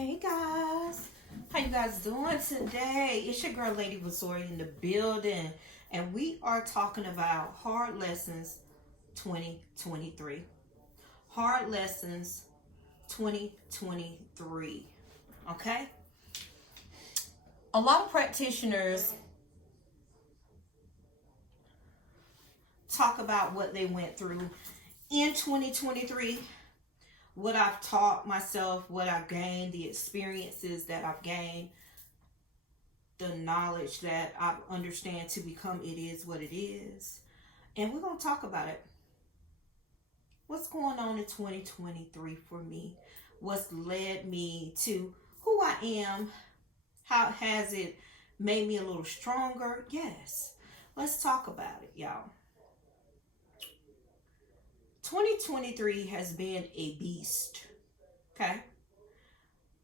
Hey guys, how you guys doing today? It's your girl Lady Vasori in the building, and we are talking about hard lessons 2023. Hard lessons 2023. Okay? A lot of practitioners talk about what they went through in 2023. What I've taught myself, what I've gained, the experiences that I've gained, the knowledge that I understand to become it is what it is. And we're going to talk about it. What's going on in 2023 for me? What's led me to who I am? How has it made me a little stronger? Yes. Let's talk about it, y'all. 2023 has been a beast, okay?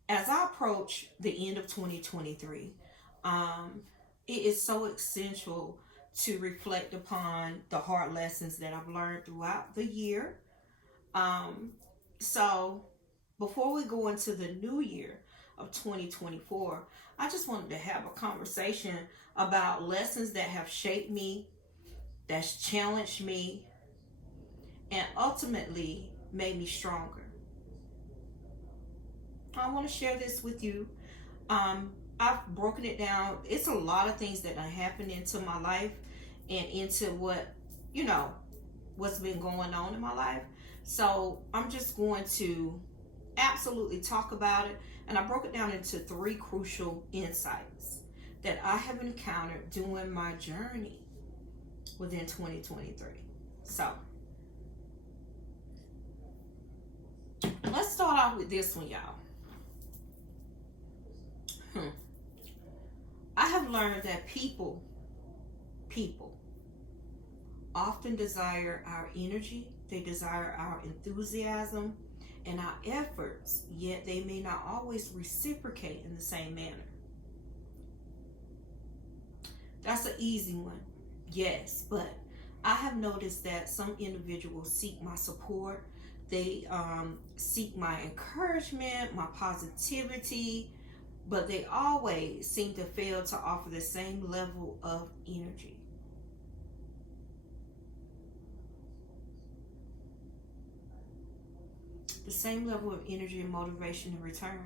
As I approach the end of 2023, it is so essential to reflect upon the hard lessons that I've learned throughout the year. So before we go into the new year of 2024, I just wanted to have a conversation about lessons that have shaped me, that's challenged me, and ultimately made me stronger. I want to share this with you. I've broken it down. It's a lot of things that have happened into my life and into what's been going on in my life. So I'm just going to absolutely talk about it. And I broke it down into 3 crucial insights that I have encountered during my journey within 2023. So let's start off with this one, y'all. I have learned that people often desire our energy, they desire our enthusiasm and our efforts, yet they may not always reciprocate in the same manner. That's an easy one, yes, but I have noticed that some individuals seek my support. They seek my encouragement, my positivity, but they always seem to fail to offer the same level of energy. The same level of energy and motivation in return.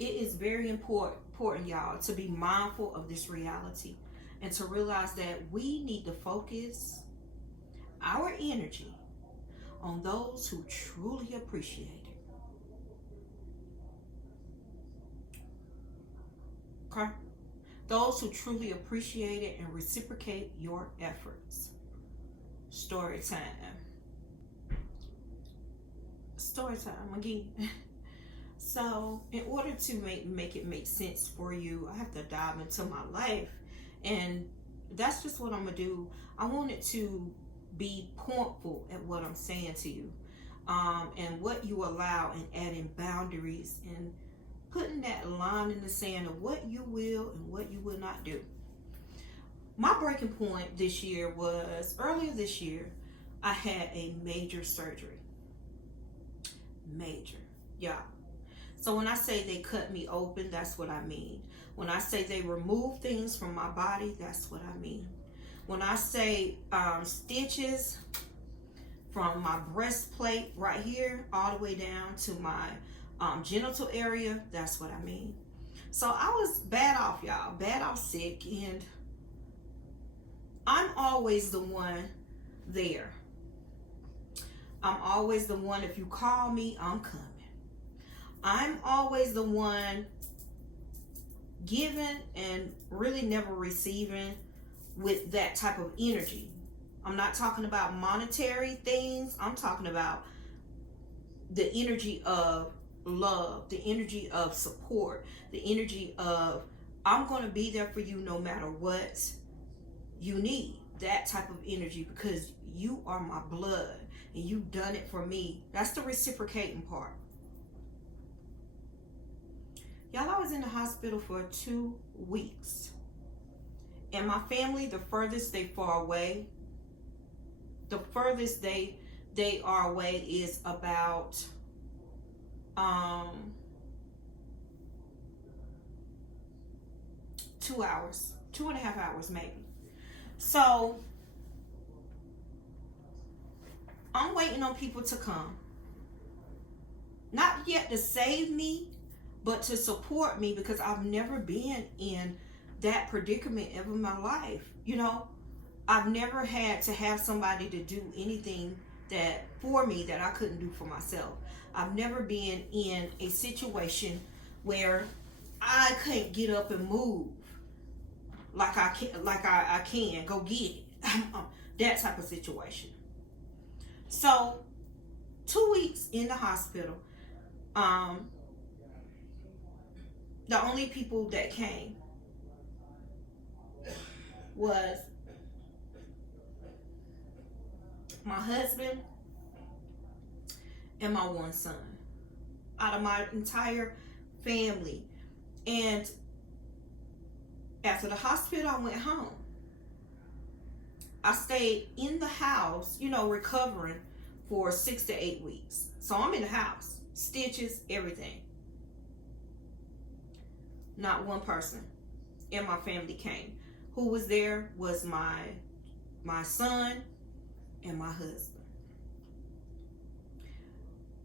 It is very important, y'all, to be mindful of this reality and to realize that we need to focus our energy on those who truly appreciate it. Okay? Those who truly appreciate it and reciprocate your efforts. Story time. Story time again. So, in order to make it make sense for you, I have to dive into my life. And that's just what I'm going to do. I want it to be pointful at what I'm saying to you, and what you allow, and adding boundaries and putting that line in the sand of what you will and what you will not do. My breaking point this year was earlier this year. I had a major surgery. Major, yeah. So when I say they cut me open, that's what I mean. When I say they remove things from my body, that's what I mean. When I say stitches from my breastplate right here all the way down to my genital area, that's what I mean. So I was bad off, y'all, bad off sick, and I'm always the one there. I'm always the one, if you call me, I'm coming. I'm always the one giving and really never receiving with that type of energy. I'm not talking about monetary things. I'm talking about the energy of love, the energy of support, the energy of I'm going to be there for you no matter what you need. That type of energy, because you are my blood and you've done it for me. That's the reciprocating part. Y'all, I was in the hospital for 2 weeks. And my family, the furthest they far away, the furthest they are away is about 2 hours, 2.5 hours maybe. So I'm waiting on people to come. Not yet to save me, but to support me, because I've never been in that predicament ever in my life. You know, I've never had to have somebody to do anything that for me that I couldn't do for myself. I've never been in a situation where I can't get up and move like I can go get it. That type of situation. So 2 weeks in the hospital, the only people that came was my husband and my one son out of my entire family. And after the hospital, I went home. I stayed in the house, you know, recovering for 6 to 8 weeks. So I'm in the house, stitches, everything. Not one person in my family came. Who was there was my son and my husband.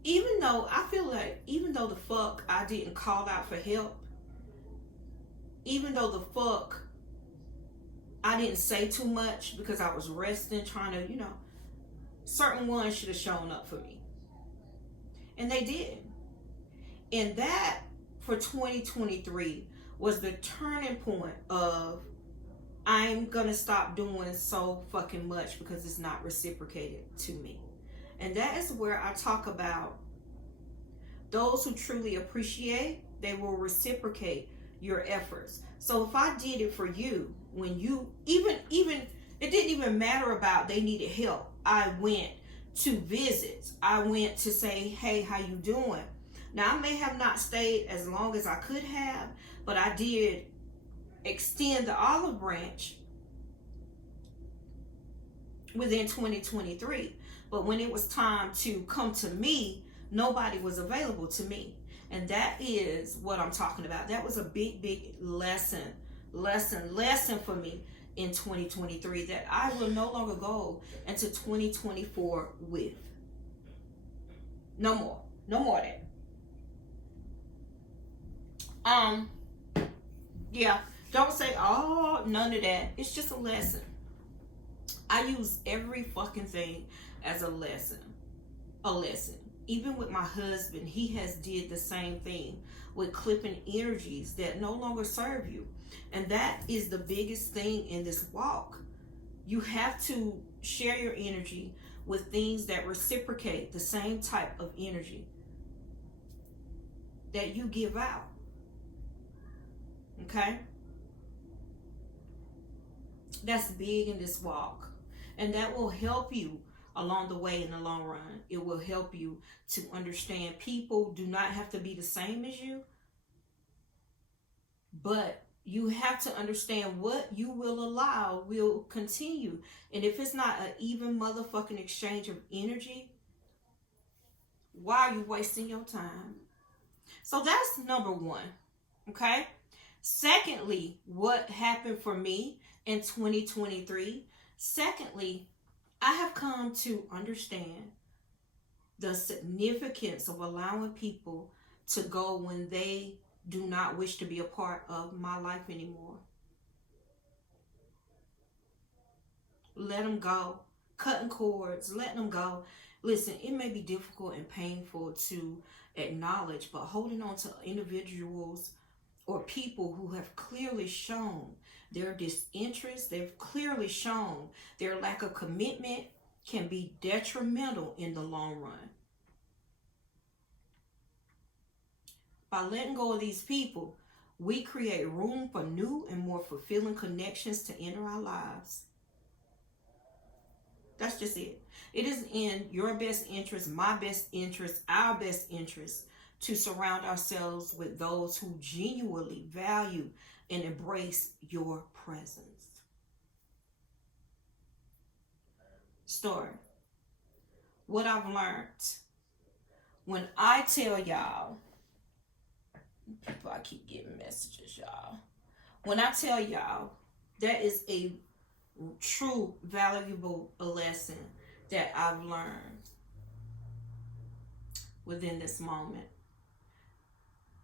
Even though I feel like, even though the fuck I didn't call out for help, even though the fuck I didn't say too much because I was resting, trying to, you know, certain ones should have shown up for me. And they did. And that, for 2023, was the turning point of, I'm gonna stop doing so fucking much because it's not reciprocated to me. And that is where I talk about those who truly appreciate, they will reciprocate your efforts. So if I did it for you, when you even it didn't even matter about they needed help. I went to visit. I went to say, hey, how you doing? Now, I may have not stayed as long as I could have, but I did extend the olive branch within 2023. But when it was time to come to me, nobody was available to me. And that is what I'm talking about. That was a big lesson for me in 2023 that I will no longer go into 2024 with. No more of that. Yeah, don't say, oh, none of that. It's just a lesson. I use every fucking thing as a lesson. Even with my husband, he has did the same thing with clipping energies that no longer serve you. And that is the biggest thing in this walk. You have to share your energy with things that reciprocate the same type of energy that you give out. Okay? That's big in this walk. And that will help you along the way in the long run. It will help you to understand people do not have to be the same as you, but you have to understand what you will allow will continue. And if it's not an even motherfucking exchange of energy, why are you wasting your time? So that's number one. Okay? Secondly, what happened for me in 2023? Secondly, I have come to understand the significance of allowing people to go when they do not wish to be a part of my life anymore. Let them go. Cutting cords, letting them go. Listen, it may be difficult and painful to acknowledge, but holding on to individuals or people who have clearly shown their disinterest, they've clearly shown their lack of commitment, can be detrimental in the long run. By letting go of these people, we create room for new and more fulfilling connections to enter our lives. That's just it. It is in your best interest, my best interest, our best interest to surround ourselves with those who genuinely value and embrace your presence. Story. What I've learned. When I tell y'all, people, I keep getting messages, y'all. When I tell y'all, that is a true valuable lesson that I've learned within this moment.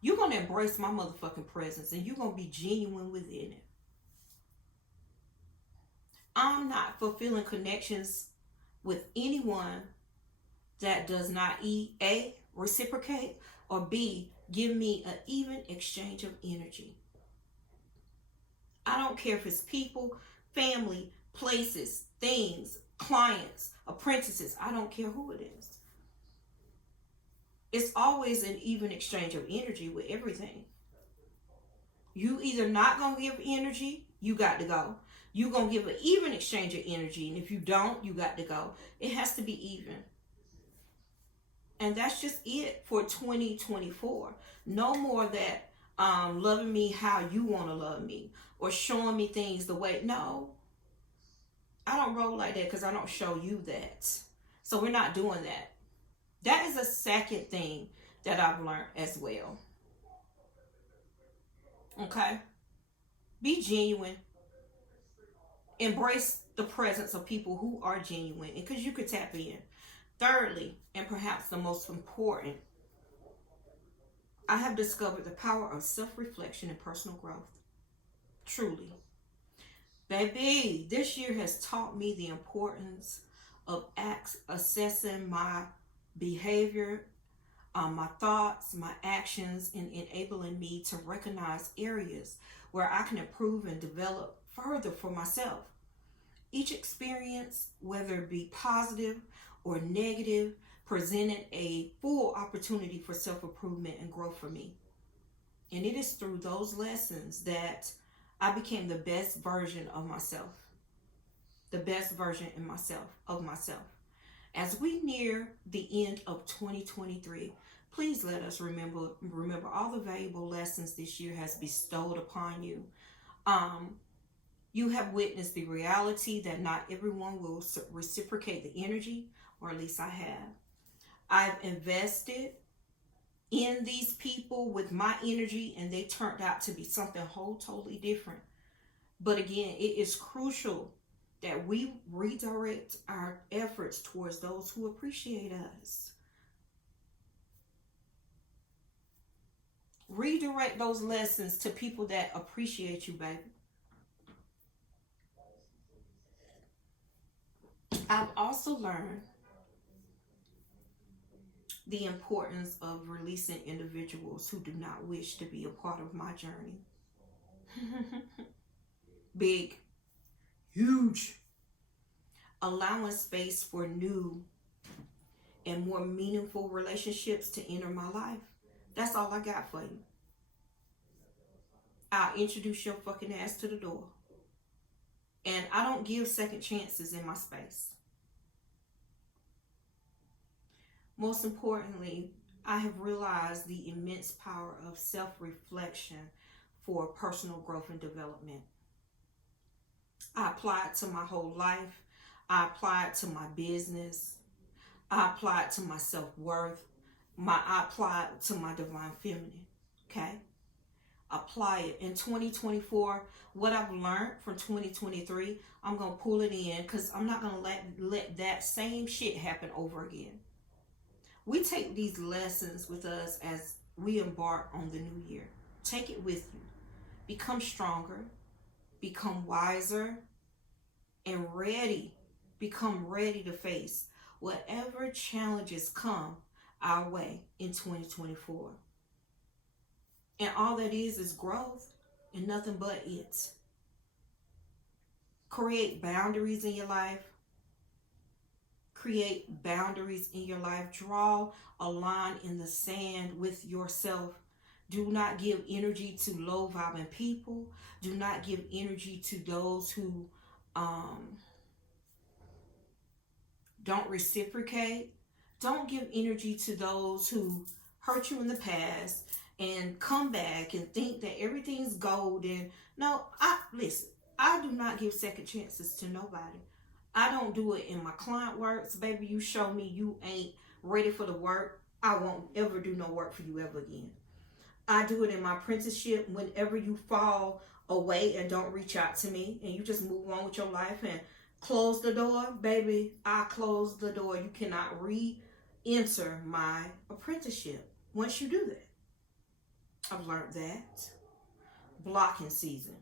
You're going to embrace my motherfucking presence and you're going to be genuine within it. I'm not fulfilling connections with anyone that does not A, reciprocate, or B, give me an even exchange of energy. I don't care if it's people, family, places, things, clients, apprentices. I don't care who it is. It's always an even exchange of energy with everything. You either not going to give energy, you got to go. You're going to give an even exchange of energy. And if you don't, you got to go. It has to be even. And that's just it for 2024. No more that loving me how you want to love me or showing me things the way. No, I don't roll like that because I don't show you that. So we're not doing that. That is a second thing that I've learned as well. Okay? Be genuine. Embrace the presence of people who are genuine because you could tap in. Thirdly, and perhaps the most important, I have discovered the power of self-reflection and personal growth. Truly. Baby, this year has taught me the importance of assessing my behavior, my thoughts, my actions, and enabling me to recognize areas where I can improve and develop further for myself. Each experience, whether it be positive or negative, presented a full opportunity for self-improvement and growth for me. And it is through those lessons that I became the best version of myself. The best version of myself. As we near the end of 2023, please let us remember all the valuable lessons this year has bestowed upon you. You have witnessed the reality that not everyone will reciprocate the energy, or at least I have. I've invested in these people with my energy and they turned out to be something totally different. But again, it is crucial that we redirect our efforts towards those who appreciate us. Redirect those lessons to people that appreciate you, baby. I've also learned the importance of releasing individuals who do not wish to be a part of my journey. Big, huge. Allowing space for new and more meaningful relationships to enter my life. That's all I got for you. I'll introduce your fucking ass to the door. And I don't give second chances in my space. Most importantly, I have realized the immense power of self-reflection for personal growth and development. I apply it to my whole life. I apply it to my business. I apply it to my self-worth. I apply it to my divine feminine. Okay? Apply it. In 2024, what I've learned from 2023, I'm going to pull it in because I'm not going to let that same shit happen over again. We take these lessons with us as we embark on the new year. Take it with you. Become stronger. Become wiser. And ready. Become ready to face whatever challenges come our way in 2024. And all that is growth and nothing but it. Create boundaries in your life. Create boundaries in your life. Draw a line in the sand with yourself. Do not give energy to low vibing people. Do not give energy to those who don't reciprocate. Don't give energy to those who hurt you in the past and come back and think that everything's golden. No, listen, I do not give second chances to nobody. I don't do it in my client works. Baby, you show me you ain't ready for the work, I won't ever do no work for you ever again. I do it in my apprenticeship. Whenever you fall away and don't reach out to me, and you just move on with your life and close the door, baby, I close the door. You cannot re-enter my apprenticeship once you do that. I've learned that. Blocking season.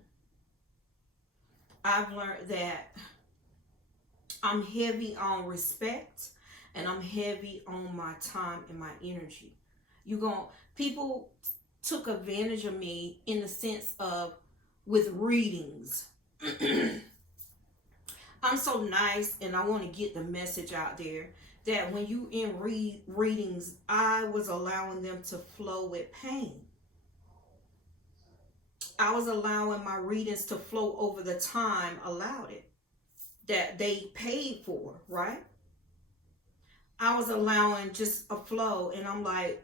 I've learned that I'm heavy on respect, and I'm heavy on my time and my energy. People took advantage of me in the sense of with readings. I'm so nice, and I want to get the message out there that when you in readings, I was allowing them to flow with pain. I was allowing my readings to flow over the time allowed it, that they paid for, right? I was allowing just a flow, and I'm like,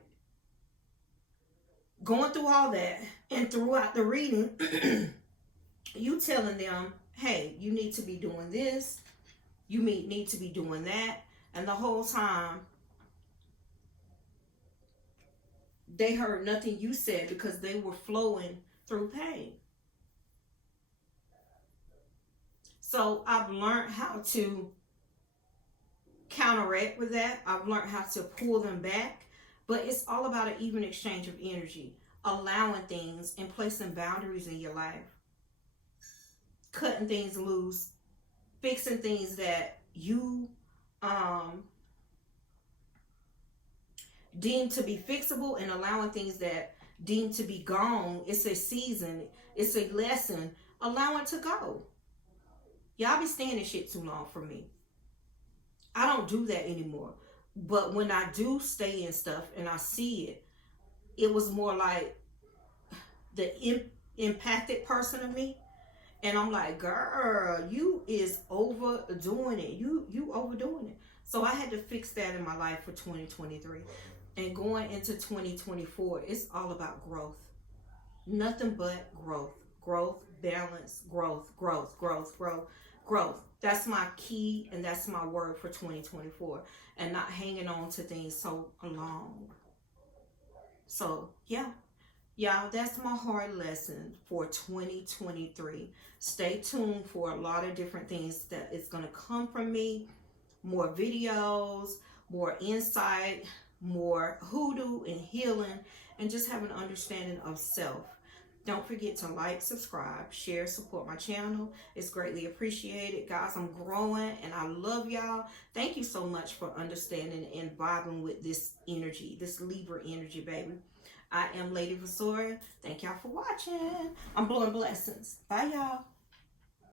going through all that, and throughout the reading, you telling them, hey, you need to be doing this, you need to be doing that, and the whole time, they heard nothing you said because they were flowing through pain. So I've learned how to counteract with that. I've learned how to pull them back. But it's all about an even exchange of energy, allowing things and placing boundaries in your life, cutting things loose, fixing things that you deem to be fixable, and allowing things that deem to be gone. It's a season, it's a lesson, allow it to go. Y'all be staying in shit too long for me. I don't do that anymore. But when I do stay in stuff and I see it, it was more like the empathic person of me. And I'm like, girl, you is overdoing it. You overdoing it. So I had to fix that in my life for 2023. And going into 2024, it's all about growth. Nothing but growth. Growth, balance, growth. That's my key, and that's my word for 2024. And not hanging on to things so long. So, yeah. Y'all, that's my hard lesson for 2023. Stay tuned for a lot of different things that is going to come from me. More videos, more insight, more hoodoo and healing, and just have an understanding of self. Don't forget to like, subscribe, share, support my channel. It's greatly appreciated. Guys, I'm growing and I love y'all. Thank you so much for understanding and vibing with this energy, this Libra energy, baby. I am Lady Vasori. Thank y'all for watching. I'm blowing blessings. Bye, y'all.